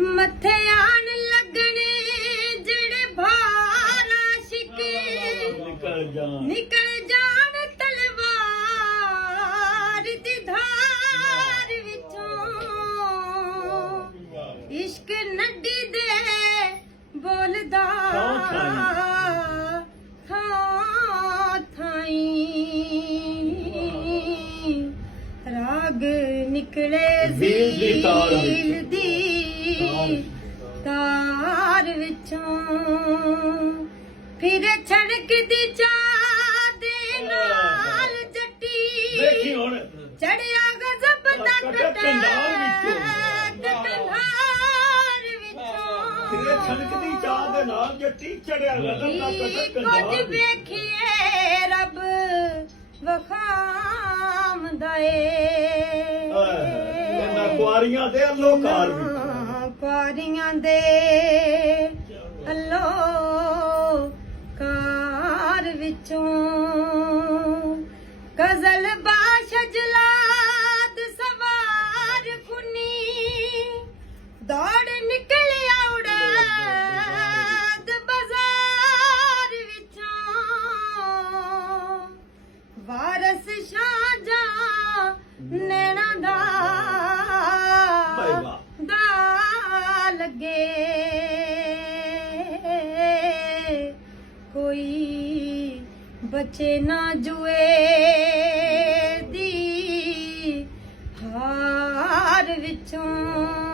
ਮੱਥੇ ਆਣ ਲੱਗਣੇ ਜਿਹੜੇ ਭਾਰ ਆਸ਼ਿਕ ਨਿਕਲ ਜਾਣ ਤਲਵਾਰ ਦੀ ਧਾਰ ਵਿੱਚੋਂ ਇਸ਼ਕ ਨੱਡੀ ਦੇ ਬੋਲਦਾ ਰਾਗ ਨਿਕਲੇ ਜ਼ੀਲ ਦੀ ਤਾਰ ਵਿੱਚੋਂ ਫਿਰ ਛੜਕਦੀ ਚਾਹ ਦੇ ਨਾਲ ਜੱਟੀ ਚੜਿਆ ਗਜ਼ਬ ਦਾ ਕੰਧਾਰ ਵਿੱਚੋਂ ਛੜਕਦੀ ਚਾਹ ਦੇ ਨਾਲ ਜੱਟੀ ਚੜਿਆ ਗਜ਼ਬ ਦਾ ਕੁਝ ਵੇਖੀਏ ਰੱਬ ਵਖਾਮਦਾ ਏ ਕੁਆਰੀਆਂ ਦੇ ਅਲੋਕਾਰ ਕੁਆਰੀਆਂ ਦੇ ਅਲੋਕਾਰ ਵਿੱਚੋਂ ਗਜ਼ਲ ਬਾਸ਼ਜ ਲਾਦ ਸਵਾਰ ਕੁਨੀ ਦੌੜ ਨਿਕਲਿਆ ਉੜਾਦ ਬਾਜ਼ਾਰ ਵਿੱਚੋਂ ਵਾਰਸ ਸ਼ਾਹਜਹਾਂ ਨੈਣਾ ਦਾ ਲੱਗੇ ਕੋਈ ਬਚੇ ਨਾ ਜੂਏ ਦੀ ਹਾਰ ਵਿੱਚੋਂ